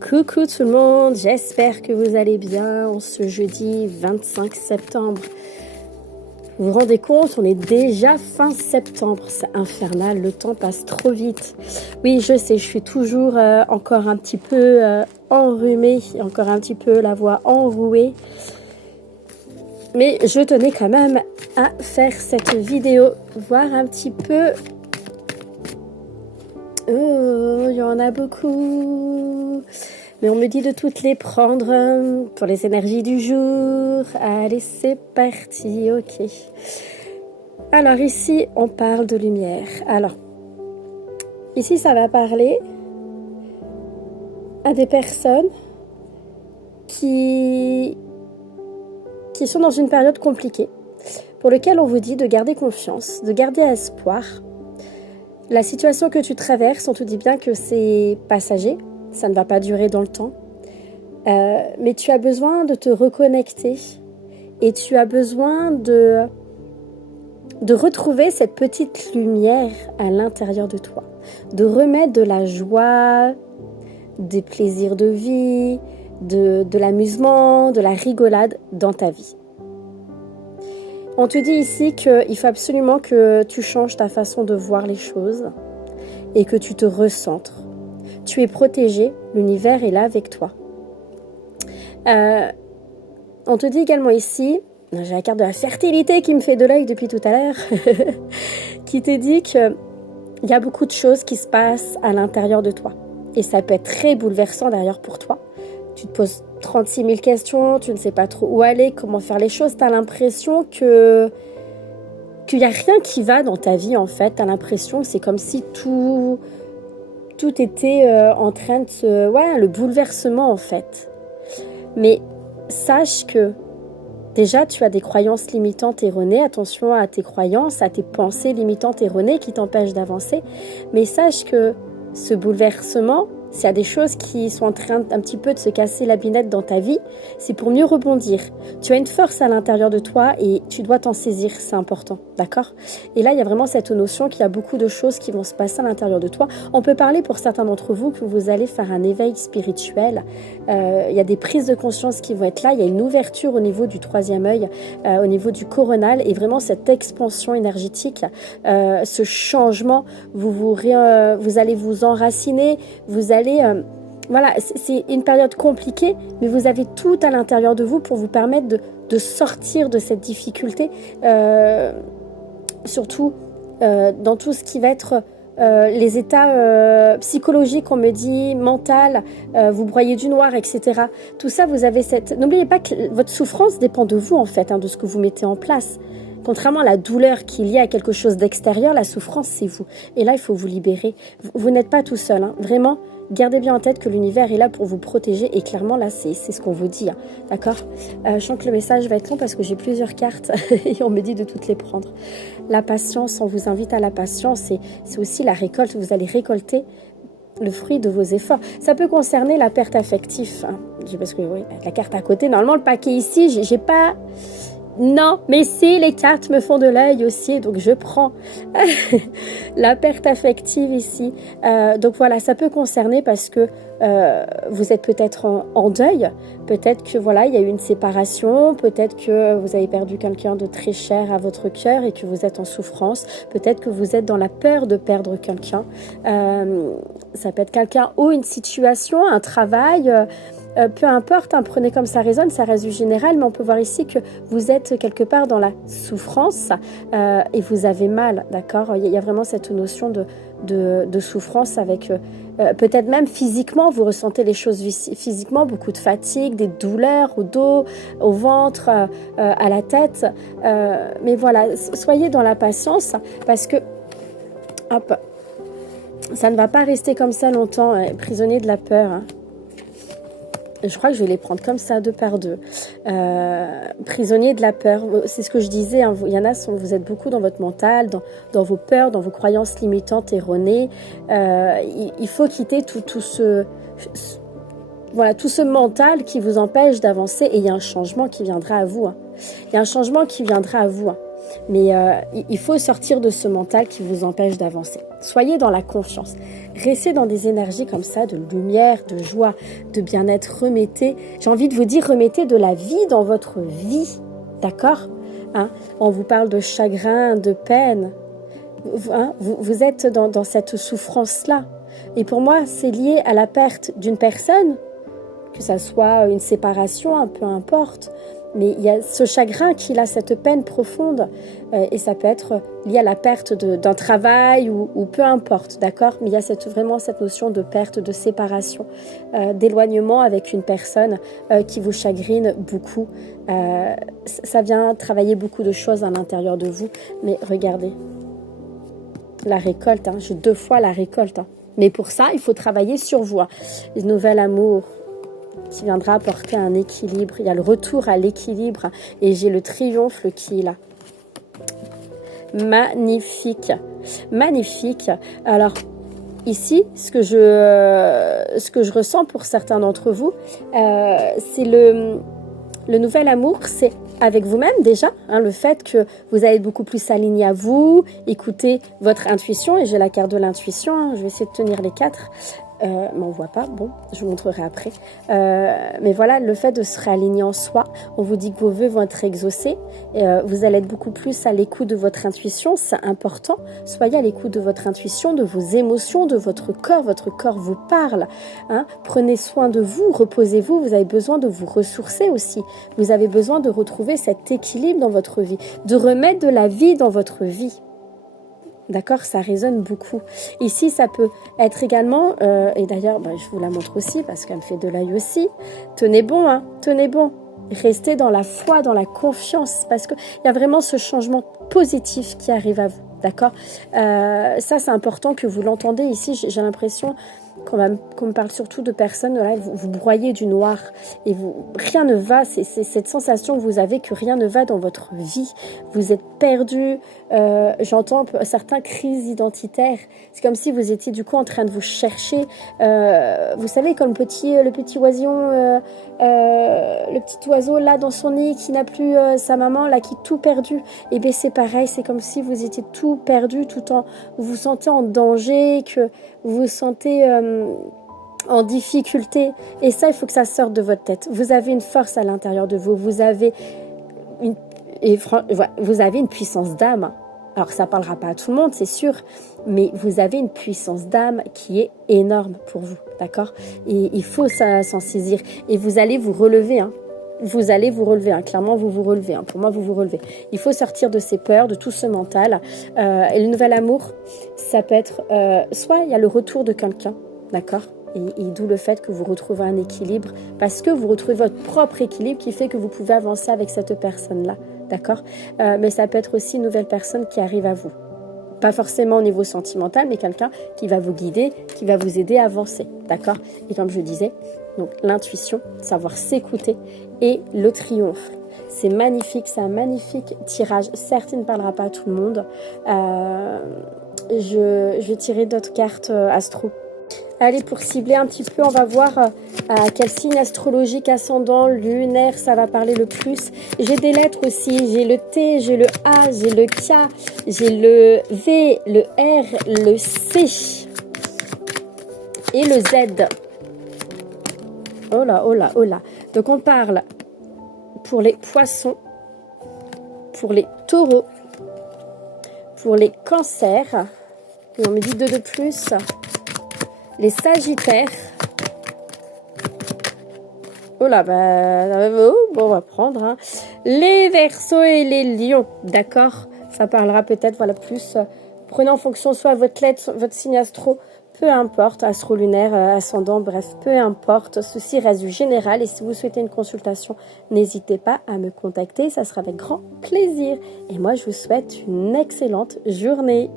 Coucou tout le monde, j'espère que vous allez bien en ce jeudi 25 septembre. Vous vous rendez compte, on est déjà fin septembre, c'est infernal, le temps passe trop vite. Oui, je sais, je suis toujours encore un petit peu enrhumée, encore un petit peu la voix enrouée. Mais je tenais quand même à faire cette vidéo, voir un petit peu... Oh, il y en a beaucoup. Mais on me dit de toutes les prendre pour les énergies du jour. Allez, c'est parti, ok. Alors ici, on parle de lumière. Alors, ici, ça va parler à des personnes qui sont dans une période compliquée, pour lequel on vous dit de garder confiance, de garder espoir. La situation que tu traverses, on te dit bien que c'est passager, ça ne va pas durer dans le temps, mais tu as besoin de te reconnecter et tu as besoin de retrouver cette petite lumière à l'intérieur de toi, de remettre de la joie, des plaisirs de vie, de l'amusement, de la rigolade dans ta vie. On te dit ici qu'il faut absolument que tu changes ta façon de voir les choses et que tu te recentres. Tu es protégé, l'univers est là avec toi. On te dit également ici, j'ai la carte de la fertilité qui me fait de l'œil depuis tout à l'heure, qui te dit qu'il y a beaucoup de choses qui se passent à l'intérieur de toi. Et ça peut être très bouleversant d'ailleurs pour toi. Tu te poses 36 000 questions, tu ne sais pas trop où aller, comment faire les choses. Tu as l'impression qu'il n'y a rien qui va dans ta vie en fait. Tu as l'impression que c'est comme si tout était en train de se... Ouais, le bouleversement en fait. Mais sache que déjà tu as des croyances limitantes erronées. Attention à tes croyances, à tes pensées limitantes erronées qui t'empêchent d'avancer. Mais sache que ce bouleversement... S'il y a des choses qui sont en train un petit peu de se casser la binette dans ta vie, c'est pour mieux rebondir. Tu as une force à l'intérieur de toi et tu dois t'en saisir, c'est important, d'accord ? Et là, il y a vraiment cette notion qu'il y a beaucoup de choses qui vont se passer à l'intérieur de toi. On peut parler pour certains d'entre vous que vous allez faire un éveil spirituel. Il y a des prises de conscience qui vont être là. Il y a une ouverture au niveau du troisième œil, au niveau du coronal et vraiment cette expansion énergétique, ce changement, vous allez vous enraciner, vous allez... voilà, c'est une période compliquée, mais vous avez tout à l'intérieur de vous pour vous permettre de sortir de cette difficulté, surtout dans tout ce qui va être les états psychologiques, on me dit, mental, vous broyez du noir, etc. Tout ça, vous avez cette... N'oubliez pas que votre souffrance dépend de vous, en fait, de ce que vous mettez en place. Contrairement à la douleur qu'il y a à quelque chose d'extérieur, la souffrance, c'est vous. Et là, il faut vous libérer. Vous n'êtes pas tout seul, vraiment. Gardez bien en tête que l'univers est là pour vous protéger et clairement là c'est ce qu'on vous dit, d'accord. Je sens que le message va être long parce que j'ai plusieurs cartes et on me dit de toutes les prendre. La patience, on vous invite à la patience et c'est aussi la récolte, vous allez récolter le fruit de vos efforts. Ça peut concerner la perte affective, parce que oui, la carte à côté, normalement le paquet ici, j'ai pas... Non, mais si, les cartes me font de l'œil aussi, donc je prends la perte affective ici. Donc voilà, ça peut concerner parce que vous êtes peut-être en deuil, peut-être que voilà, il y a eu une séparation, peut-être que vous avez perdu quelqu'un de très cher à votre cœur et que vous êtes en souffrance, peut-être que vous êtes dans la peur de perdre quelqu'un. Ça peut être quelqu'un ou une situation, un travail... peu importe, prenez comme ça résonne, ça reste du général, mais on peut voir ici que vous êtes quelque part dans la souffrance et vous avez mal, d'accord ? Il y a vraiment cette notion de souffrance avec... peut-être même physiquement, vous ressentez les choses physiquement, beaucoup de fatigue, des douleurs au dos, au ventre, à la tête. Mais voilà, soyez dans la patience parce que... Hop, ça ne va pas rester comme ça longtemps, prisonnier de la peur, Je crois que je vais les prendre comme ça, deux par deux. Prisonnier de la peur, c'est ce que je disais. Il y en a, vous êtes beaucoup dans votre mental, dans vos peurs, dans vos croyances limitantes, erronées. Il faut quitter tout ce mental qui vous empêche d'avancer et il y a un changement qui viendra à vous. Il y a un changement qui viendra à vous. Mais il faut sortir de ce mental qui vous empêche d'avancer. Soyez dans la confiance. Restez dans des énergies comme ça, de lumière, de joie, de bien-être. Remettez, j'ai envie de vous dire, remettez de la vie dans votre vie. D'accord, hein? On vous parle de chagrin, de peine. Vous êtes dans cette souffrance-là. Et pour moi, c'est lié à la perte d'une personne, que ça soit une séparation, peu importe. Mais il y a ce chagrin qu'il a, cette peine profonde, et ça peut être lié à la perte d'un travail ou peu importe, d'accord? Mais il y a vraiment cette notion de perte, de séparation, d'éloignement avec une personne qui vous chagrine beaucoup. Ça vient travailler beaucoup de choses à l'intérieur de vous. Mais regardez, la récolte, j'ai 2 fois la récolte. Mais pour ça, il faut travailler sur vous. Le nouvel amour qui viendra apporter un équilibre. Il y a le retour à l'équilibre et j'ai le triomphe qui est là. Magnifique. Magnifique. Alors, ici, ce que je ressens pour certains d'entre vous, c'est le nouvel amour, c'est avec vous-même déjà, le fait que vous allez être beaucoup plus aligné à vous, écoutez votre intuition, et j'ai la carte de l'intuition, je vais essayer de tenir les 4, mais on ne voit pas, bon, je vous montrerai après. Mais voilà, le fait de se réaligner en soi, on vous dit que vos vœux vont être exaucés, vous allez être beaucoup plus à l'écoute de votre intuition, c'est important, soyez à l'écoute de votre intuition, de vos émotions, de votre corps vous parle, prenez soin de vous, reposez-vous, vous avez besoin de vous ressourcer aussi, vous avez besoin de retrouver cet équilibre dans votre vie, de remettre de la vie dans votre vie. D'accord, ça résonne beaucoup. Ici, ça peut être également, et d'ailleurs, je vous la montre aussi parce qu'elle me fait de l'œil aussi. Tenez bon, tenez bon. Restez dans la foi, dans la confiance, parce qu'il y a vraiment ce changement positif qui arrive à vous. D'accord, ça, c'est important que vous l'entendez ici. J'ai l'impression qu'on me parle surtout de personnes, voilà, vous broyez du noir et rien ne va, c'est cette sensation que vous avez que rien ne va dans votre vie, vous êtes perdu, j'entends certains crises identitaires, c'est comme si vous étiez du coup en train de vous chercher, vous savez comme le petit oisillon, le petit oiseau là dans son nid qui n'a plus sa maman là qui est tout perdu, et bien c'est pareil, c'est comme si vous étiez tout perdu, vous vous sentez en danger, que vous vous sentez en difficulté, et ça il faut que ça sorte de votre tête. Vous avez une force à l'intérieur de vous, vous avez une puissance d'âme. Alors ça parlera pas à tout le monde, c'est sûr, mais vous avez une puissance d'âme qui est énorme pour vous, d'accord? Et il faut s'en saisir, et vous allez vous relever, Vous allez vous relever, clairement vous vous relevez, pour moi vous vous relevez. Il faut sortir de ces peurs, de tout ce mental. Et le nouvel amour, ça peut être, soit il y a le retour de quelqu'un, d'accord, et d'où le fait que vous retrouvez un équilibre, parce que vous retrouvez votre propre équilibre qui fait que vous pouvez avancer avec cette personne-là, d'accord. Mais ça peut être aussi une nouvelle personne qui arrive à vous. Pas forcément au niveau sentimental, mais quelqu'un qui va vous guider, qui va vous aider à avancer, d'accord. Et comme je disais, donc l'intuition, savoir s'écouter, et le triomphe. C'est magnifique, c'est un magnifique tirage. Certes, il ne parlera pas à tout le monde. Je vais tirer d'autres cartes astro. Allez, pour cibler un petit peu, on va voir à quel signe astrologique, ascendant, lunaire, ça va parler le plus. J'ai des lettres aussi, j'ai le T, j'ai le A, j'ai le K, j'ai le V, le R, le C et le Z. Oh là, oh là, oh là. Donc on parle pour les poissons, pour les taureaux, pour les cancers, et on me dit 2 de plus, les sagittaires. Oh là, bon, on va prendre, les verseaux et les lions, d'accord. Ça parlera peut-être, voilà, plus, prenez en fonction soit votre lettre, votre signe astro, peu importe, astro-lunaire, ascendant, bref, peu importe, ceci reste du général, et si vous souhaitez une consultation, n'hésitez pas à me contacter, ça sera avec grand plaisir. Et moi, je vous souhaite une excellente journée.